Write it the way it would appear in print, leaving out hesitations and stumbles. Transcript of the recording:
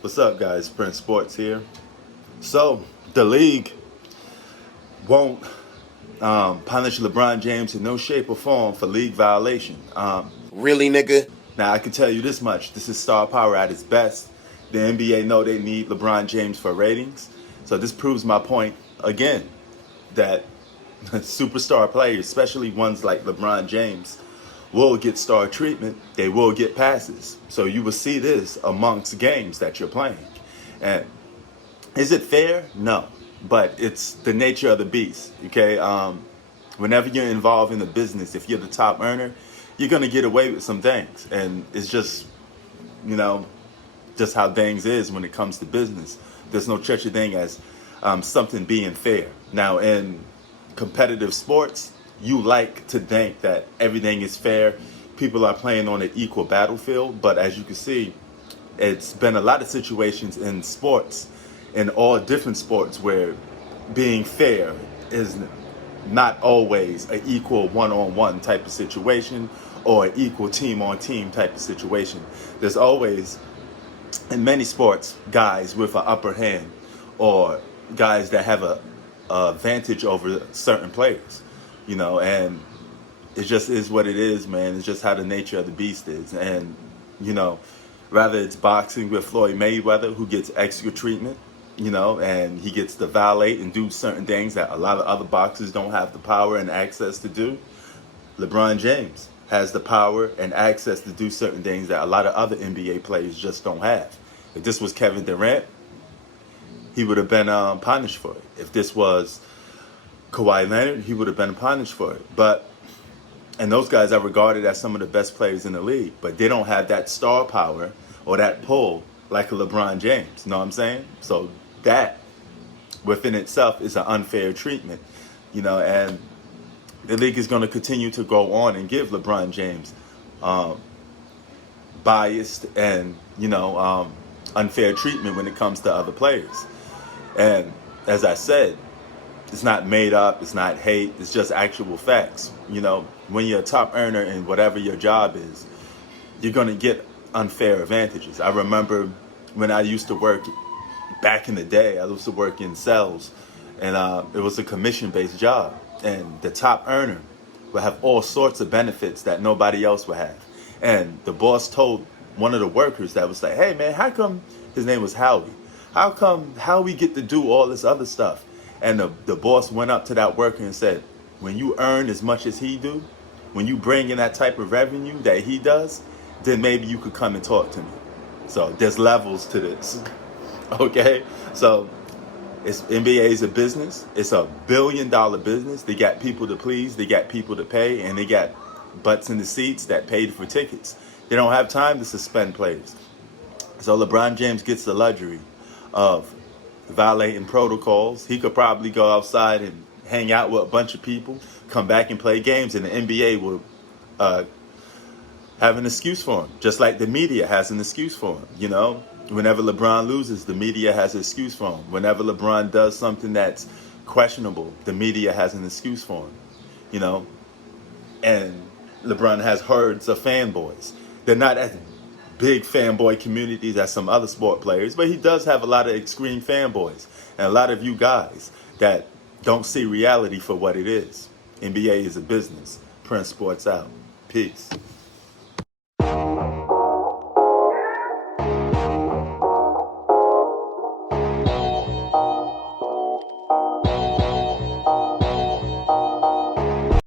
What's up, guys? Prince Sports here. So, the league won't punish LeBron James in no shape or form for league violation. Really, nigga? Now, I can tell you this much. This is star power at its best. The NBA know they need LeBron James for ratings. So this proves my point again that superstar players, especially ones like LeBron James, will get star treatment. They will get passes. So you will see this amongst games that you're playing. And is it fair? No. But it's the nature of the beast, okay? Whenever you're involved in the business, if you're the top earner, you're going to get away with some things. And it's just, you know, just how things is when it comes to business. There's no such a thing as something being fair. Now, in competitive sports, you like to think that everything is fair. People are playing on an equal battlefield. But as you can see, it's been a lot of situations in sports, in all different sports, where being fair is not always an equal one-on-one type of situation or an equal team-on-team type of situation. There's always, in many sports, guys with an upper hand or guys that have a advantage over certain players, you know, and it just is what it is, man. It's just how the nature of the beast is. And, you know, rather it's boxing with Floyd Mayweather, who gets extra treatment, you know, and he gets to violate and do certain things that a lot of other boxers don't have the power and access to do. LeBron James has the power and access to do certain things that a lot of other NBA players just don't have. If this was Kevin Durant, he would have been punished for it. If this was Kawhi Leonard, he would have been punished for it. And those guys are regarded as some of the best players in the league, but they don't have that star power or that pull like a LeBron James. You know what I'm saying? So that within itself is an unfair treatment, you know, and the league is going to continue to go on and give LeBron James biased and, you know, unfair treatment when it comes to other players. And as I said, it's not made up, it's not hate, it's just actual facts. You know, when you're a top earner in whatever your job is, you're going to get unfair advantages. I remember when I used to work back in the day, I used to work in sales, and it was a commission-based job. And the top earner would have all sorts of benefits that nobody else would have. And the boss told one of the workers that was like, hey, man, how come, his name was Howie, how we get to do all this other stuff? And the boss went up to that worker and said, when you earn as much as he do, when you bring in that type of revenue that he does, then maybe you could come and talk to me. So there's levels to this, okay? So NBA is a business. It's a billion-dollar business. They got people to please, they got people to pay, and they got butts in the seats that paid for tickets. They don't have time to suspend players. So LeBron James gets the luxury of violating protocols. He could probably go outside and hang out with a bunch of people, come back and play games, and the NBA will have an excuse for him, just like the media has an excuse for him. You know, whenever LeBron loses, the media has an excuse for him. Whenever LeBron does something that's questionable, the media has an excuse for him. You know, and LeBron has herds of fanboys. They're not as big fanboy communities as some other sport players, but he does have a lot of extreme fanboys and a lot of you guys that don't see reality for what it is. NBA is a business. Prince Sports out. Peace.